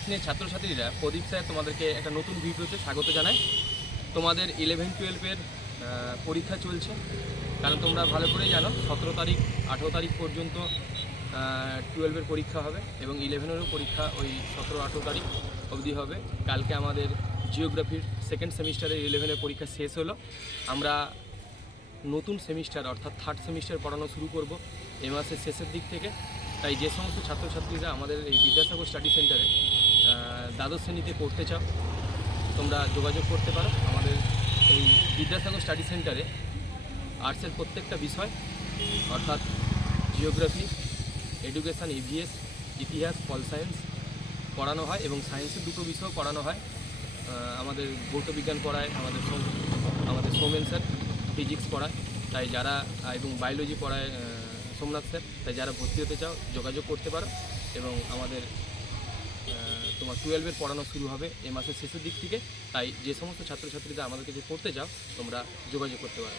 Arts নিয়ে ছাত্রছাত্রীরা প্রদীপ sir তোমাদেরকে একটা নতুন ভিডিওতে স্বাগত জানাই। তোমাদের 11-12-এর পরীক্ষা চলছে, কারণ তোমরা ভালো করেই জানো 17 তারিখ 18 তারিখ পর্যন্ত 12-এর পরীক্ষা হবে এবং 11-এরও পরীক্ষা ওই 17-18 তারিখ অবধি হবে। কালকে আমাদের জিওগ্রাফির সেকেন্ড সেমিস্টারের 11-এর পরীক্ষা শেষ হলো। আমরা নতুন সেমিস্টার অর্থাৎ থার্ড সেমিস্টার পড়ানো শুরু করব এই মাসের শেষের দিক থেকে। তাই যে সমস্ত ছাত্রছাত্রীরা আমাদের এই বিদ্যাসাগর স্টাডি সেন্টারে দ্বাদশ শ্রেণীতে পড়তে চাও, তোমরা যোগাযোগ করতে পারো। আমাদের এই বিদ্যাসাগর স্টাডি সেন্টারে আর্টসের প্রত্যেকটা বিষয় অর্থাৎ জিওগ্রাফি, এডুকেশান, ইভিএস, ইতিহাস, পল সায়েন্স পড়ানো হয় এবং সায়েন্সের দুটো বিষয় পড়ানো হয়। আমাদের ভৌত বিজ্ঞান পড়ায় আমাদের সৌমেন স্যার, ফিজিক্স পড়ায় তাই যারা, এবং বায়োলজি পড়ায় সোমনাথ স্যার। তাই যারা ভর্তি হতে চাও যোগাযোগ করতে পারো এবং আমাদের তোমার 12-এর পড়ানো শুরু হবে এই মাসের শেষের দিক থেকে। তাই যে সমস্ত ছাত্রছাত্রীরা আমাদের কাছে পড়তে চাও তোমরা যোগাযোগ করতে পারো।